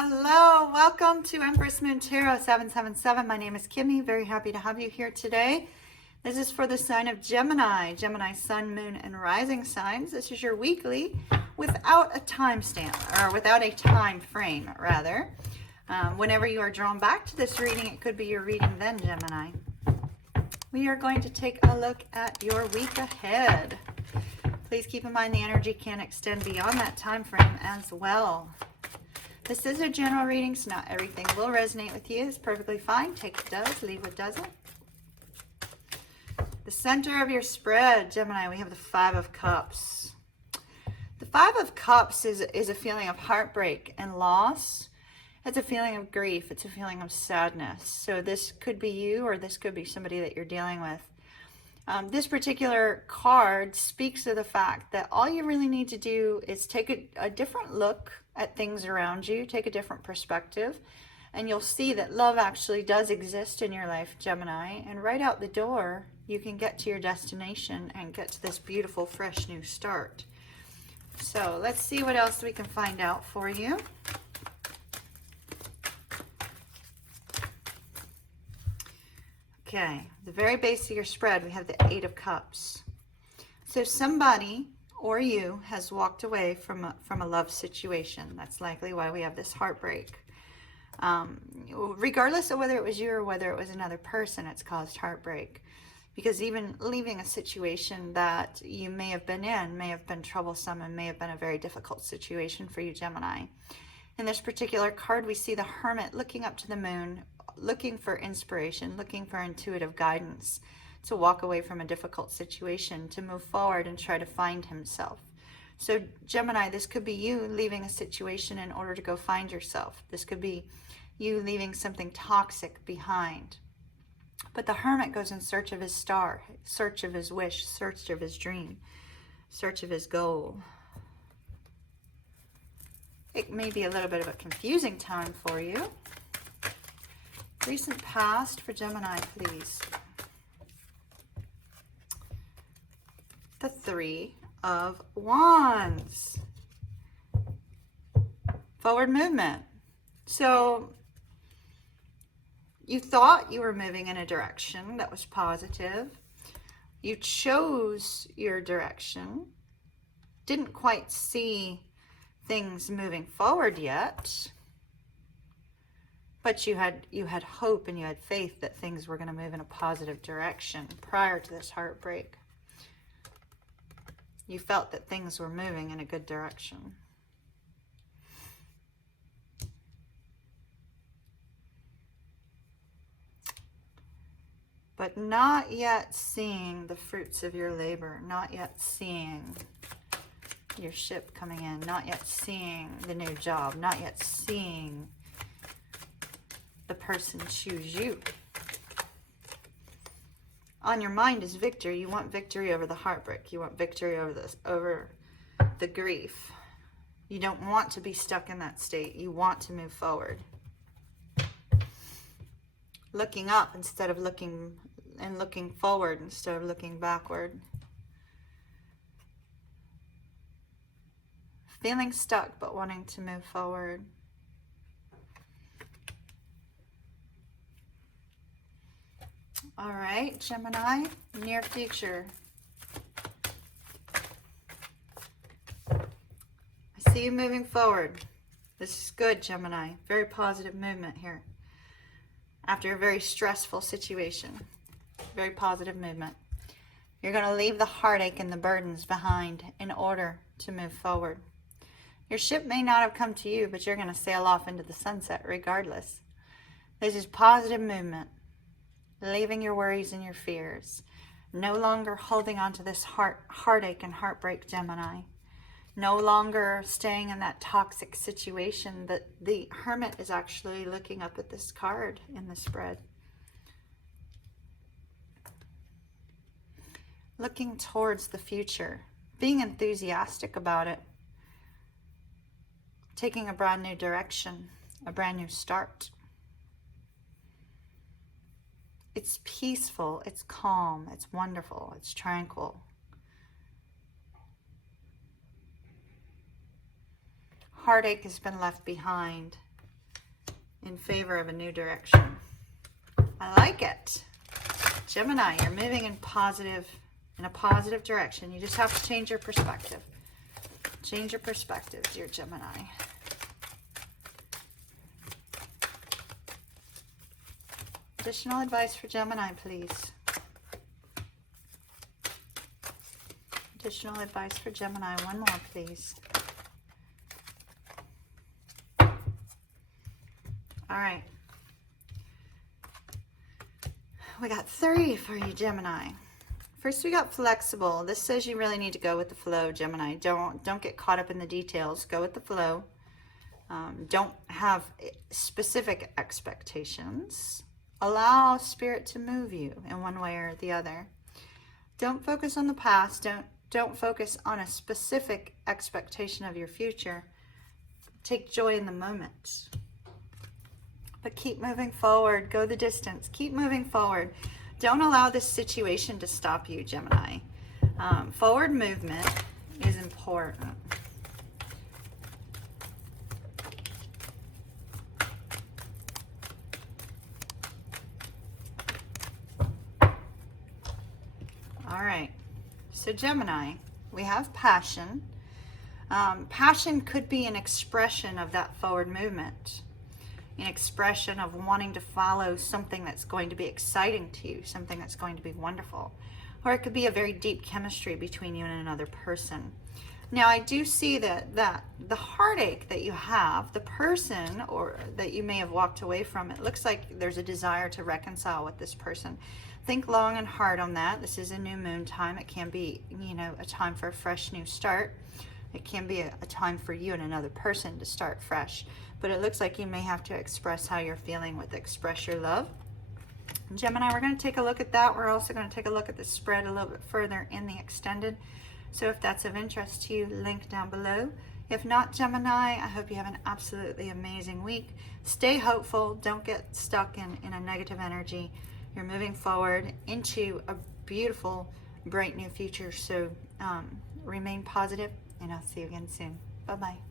Hello, welcome to Empress Moon Tarot 777. My name is Kimmy. Very happy to have you here today. This is for the sign of Gemini, Gemini Sun, Moon, and Rising signs. This is your weekly without a timestamp, or without a time frame, rather. Whenever you are drawn back to this reading, it could be your reading then, Gemini. We are going to take a look at your week ahead. Please keep in mind the energy can extend beyond that time frame as well. This is a general reading, so not everything will resonate with you. It's perfectly fine. Take what does, leave what doesn't. The center of your spread, Gemini, we have the Five of Cups. The Five of Cups is a feeling of heartbreak and loss. It's a feeling of grief. It's a feeling of sadness. So this could be you, or this could be somebody that you're dealing with. This particular card speaks of the fact that all you really need to do is take a different look at things around you, take a different perspective, and you'll see that love actually does exist in your life, Gemini, and right out the door, you can get to your destination and get to this beautiful, fresh new start. So let's see what else we can find out for you. Okay, the very base of your spread, we have the Eight of Cups. So somebody or you has walked away from a love situation. That's likely why we have this heartbreak. Regardless of whether it was you or whether it was another person, it's caused heartbreak. Because even leaving a situation that you may have been in may have been troublesome and may have been a very difficult situation for you, Gemini. In this particular card, we see the Hermit looking up to the moon, looking for inspiration, looking for intuitive guidance to walk away from a difficult situation, to move forward and try to find himself. So Gemini, this could be you leaving a situation in order to go find yourself. This could be you leaving something toxic behind. But the Hermit goes in search of his star, search of his wish, search of his dream, search of his goal. It may be a little bit of a confusing time for you. Recent past for Gemini, please. The Three of Wands. Forward movement. So you thought you were moving in a direction that was positive. You chose your direction. Didn't quite see things moving forward yet. But you had hope and you had faith that things were going to move in a positive direction prior to this heartbreak. You felt that things were moving in a good direction. But not yet seeing the fruits of your labor, not yet seeing your ship coming in, not yet seeing the new job, not yet seeing the person choose you. On your mind is victory. You want victory over the heartbreak. You want victory over the grief. You don't want to be stuck in that state. You want to move forward. Looking up instead of looking forward instead of looking backward. Feeling stuck but wanting to move forward. All right, Gemini, near future. I see you moving forward. This is good, Gemini. Very positive movement here. After a very stressful situation. Very positive movement. You're going to leave the heartache and the burdens behind in order to move forward. Your ship may not have come to you, but you're going to sail off into the sunset regardless. This is positive movement. Leaving your worries and your fears. No longer holding on to this heartache and heartbreak, Gemini. No longer staying in that toxic situation. That the Hermit is actually looking up at this card in the spread. Looking towards the future. Being enthusiastic about it. Taking a brand new direction. A brand new start. It's peaceful, it's calm, it's wonderful, it's tranquil. Heartache has been left behind. in favor of a new direction. I like it. Gemini, you're moving in a positive direction. You just have to change your perspective. Change your perspective, dear Gemini. Additional advice for Gemini, please. Additional advice for Gemini. One more, please. All right. We got 3 for you, Gemini. First, we got flexible. This says you really need to go with the flow, Gemini. Don't get caught up in the details. Go with the flow. Don't have specific expectations. Allow spirit to move you in one way or the other. Don't focus on the past. Don't focus on a specific expectation of your future. Take joy in the moment. But keep moving forward. Go the distance. Keep moving forward. Don't allow this situation to stop you, Gemini. Forward movement is important. All right. So Gemini, we have passion. Passion could be an expression of that forward movement. An expression of wanting to follow something that's going to be exciting to you, something that's going to be wonderful. Or it could be a very deep chemistry between you and another person. Now, I do see that the heartache that you have, the person or that you may have walked away from, it looks like there's a desire to reconcile with this person. Think long and hard on that. This is a new moon time. It can be, a time for a fresh new start. It can be a time for you and another person to start fresh. But it looks like you may have to express how you're feeling with Express Your Love. Gemini, we're going to take a look at that. We're also going to take a look at the spread a little bit further in the extended. So if that's of interest to you, link down below. If not, Gemini, I hope you have an absolutely amazing week. Stay hopeful. Don't get stuck in a negative energy. You're moving forward into a beautiful, bright new future. So remain positive, and I'll see you again soon. Bye-bye.